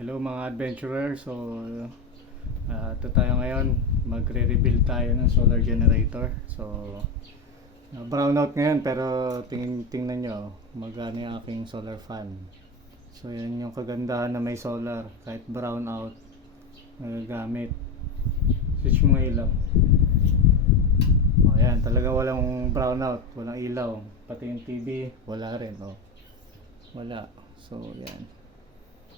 Hello mga adventurer. So ito tayo ngayon, magre-rebuild tayo ng solar generator. So brownout ngayon, pero tingnan nyo magana yung aking solar fan. So yan yung kagandahan na may solar, kahit brownout nagagamit. Switch mo ng ilaw. Ayan, talaga walang brownout, walang ilaw. Pati yung TV wala rin, wala. So yan.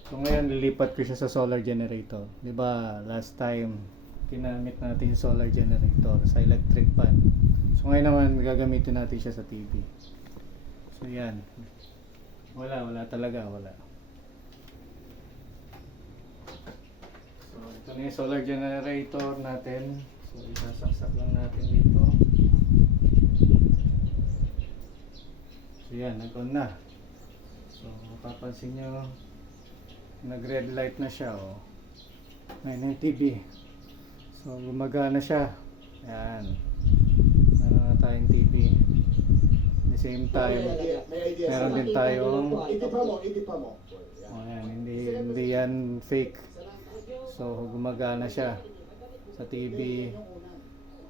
So ngayon lilipat ko siya sa solar generator. 'Di ba last time ginamit natin yung solar generator sa electric fan. So ngayon naman gagamitin natin siya sa TV. So yan. Wala talaga. So ito na yung solar generator natin. So isasaksak lang natin dito. So yan, nag-on na. So mapapansin nyo, nag-red light na siya, Ngayon yung TV. So gumagana siya. Ayan. Meron na tayong TV. At the same time, meron din tayong ayan, hindi yan fake. So gumagana siya sa TV.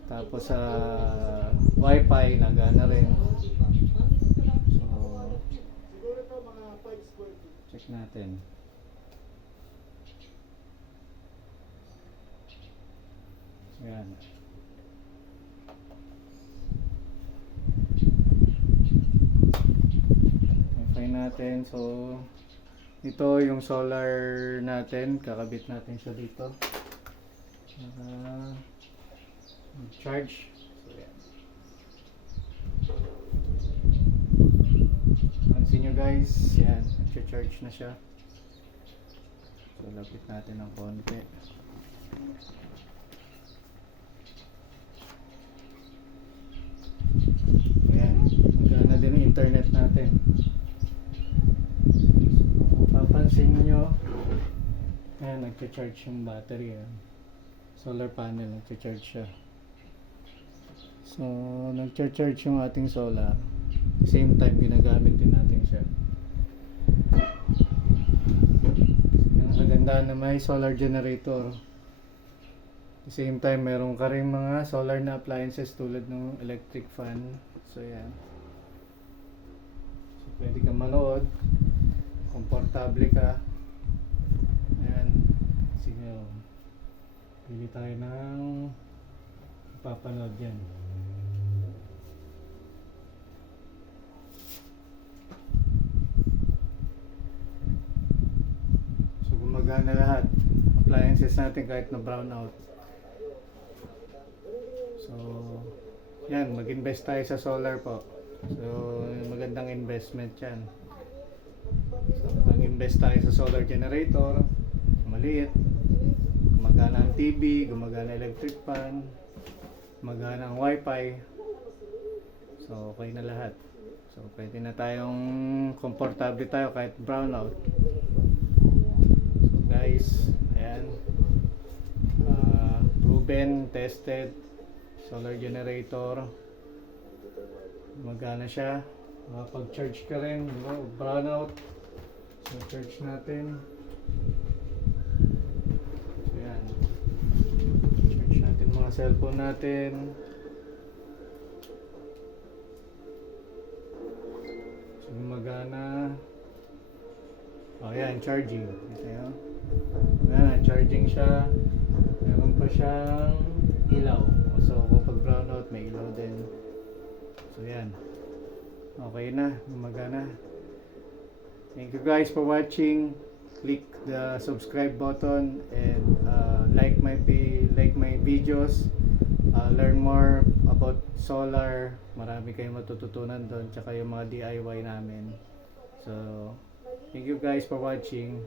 Tapos sa wifi nagana rin. So check natin. Ayan. Wifi natin. So ito yung solar natin, kakabit natin siya dito charge. So yan. Pansin nyo guys, yan, nag-charge na siya. So lapit natin ng konti. Ayan, magana din ang internet natin. So papansin nyo, ayan, nag-charge yung battery. Solar panel, nag-charge siya. So nag-charge yung ating solar. Same time ginagamit din natin siya. Yung kagandahan na may solar generator. At the same time meron ka rin mga solar na appliances tulad ng electric fan. So yan. So pwede kang manood, komportable ka. Ayan. Sige, pili tayo ng papanood yan. So gumagana lahat appliances natin kahit na brownout. So yan, mag-invest tayo sa solar po. So magandang investment yan. So mag-invest tayo sa solar generator, maliit, gumagana ang TV, gumagana electric fan, gumagana ang wifi. So okay na lahat. So pwede na tayong komportable tayo kahit brownout. So guys, ayan, proven, tested solar generator, gumagana siya. Makapag-charge ka rin, brownout. So charge natin. So yan, charge natin mga cellphone natin. So gumagana. Yan, charging. Ayan, charging siya. Meron pa siyang ilaw. So kapag brownout may ilaw din. So yan, okay na, gumagana. Thank you guys for watching. Click the subscribe button and like my videos. Learn more about solar. Marami kayong matututunan doon, tsaka yung mga DIY namin. So thank you guys for watching.